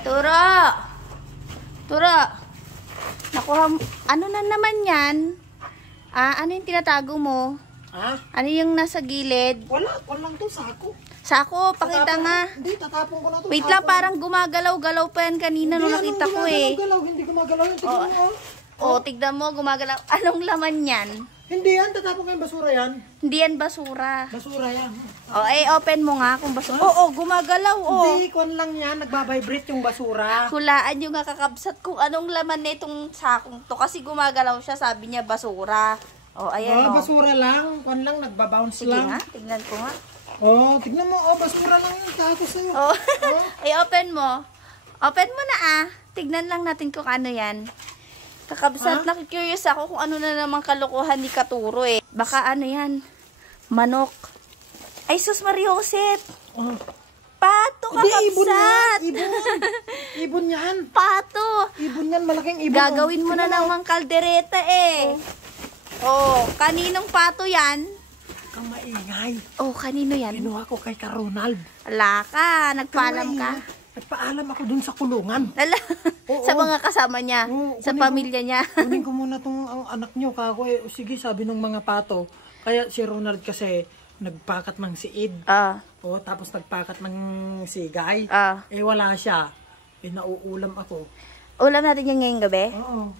Turo! Turo! Nakuha, ano na naman yan? Ano yung tinatago mo? Ano yung nasa gilid? Walang to, sako. Sako, pakita nga. Hindi, tatapon ko na to. Wait lang, parang gumagalaw-galaw pa yan kanina nung nakita ko eh. Hindi gumagalaw yan. Tignan mo. Tignan mo, gumagalaw. Anong laman yan? Hindi yan, tatapon ko yung basura yan. Hindi yan basura. Basura yan. Open mo nga kung basura. Gumagalaw, Hindi, kung lang yan, nagbabibrate yung basura. Hulaan yung kakabsat kung anong laman nitong sakong to. Kasi gumagalaw siya, sabi niya basura. Ayan basura lang. Kung lang, nagbabounce Sige lang. nga, tignan ko nga. Tignan mo. Basura lang yung tako sa'yo. Open mo. Open mo na Tignan lang natin kung ano yan. Kakabsat, nakikurious ako kung ano na naman kalokohan ni Katuro eh. Baka ano yan? Manok. Ay, sus Mariosep. Pato, kakabsat. Ibon yan. Pato. Ibon yan, malaking ibon. Gagawin mo na namang kaldereta eh. Kaninong pato yan? Kang maingay. Kanino yan? Kinuha ko kay Ronald. Ala ka, nagpaalam ka. Nagpaalam ako dun sa kulungan. Ala, sa mga kasama niya, sa pamilya niya. Kunin ko muna tong anak nyo, kako eh. Sige, sabi ng mga pato. Kaya si Ronald kasi nagpakat ng siid. Tapos nagpakat ng sigay. Wala siya. Nauulam ako. Ulam natin yan ngayong gabi? Oo.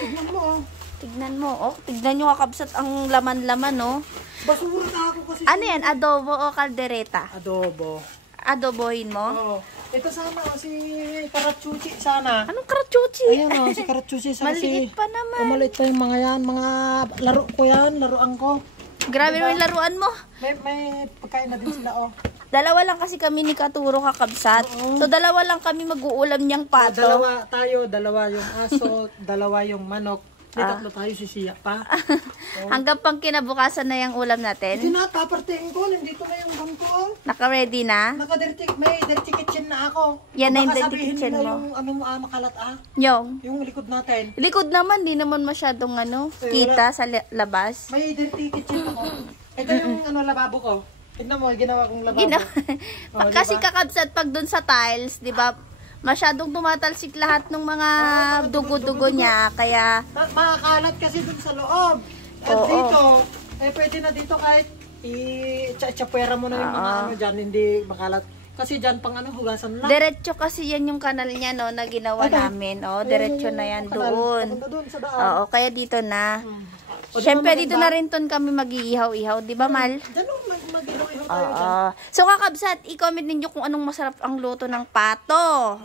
Tignan mo Tignan mo, Tignan nyo kakabsat ang laman-laman, Basura na ako kasi. Ano yan? Adobo o kaldereta? Adobo. Adobohin mo? Ito sana, si Karachuchi sana. Anong karachuchi? Ayan si Karachuchi sana. Maliit pa naman. Maliit pa yung mga yan. Mga laro ko yan. Laruan ko. Grabe naman yung laruan mo. May pagkain na din sila, Dalawa lang kasi kami ni Katuro kakabsat. So, dalawa lang kami mag-uulam niyang pato. Dalawa yung aso, dalawa yung manok. Tatlo tayo, si Siya pa. Hanggang pang kinabukasan na yung ulam natin. Hindi na, papartiin ko. Nandito na yung gam ko. Naka-ready na? May dirty kitchen na ako. Yan na yung dirty kitchen mo. Yung ano mo, makalat Yung likod natin. Likod naman, di naman masyadong kita sa labas. May dirty kitchen ako. Ito yung lababo ko. Tignan mo, ginawa kong lababo. Kasi kakabsat pag dun sa tiles, di ba, masyadong tumatalsik lahat ng mga dugo-dugo niya, kaya makakalat kasi dun sa loob. At dito, pwede na dito kahit i-chapwera mo na yung mga dyan, hindi makalat. Kasi dyan pang hugasan lang. Diretso kasi yan yung kanal niya, na ginawa namin. Diretso na yan doon. Kaya dito na. Siyempre, dito na rin ton kami mag-iihaw-ihaw. Di ba, Mal? Diyan mag-ihaw-ihaw tayo dyan. So, kakabsat, i-comment ninyo kung anong masarap ang luto ng pato.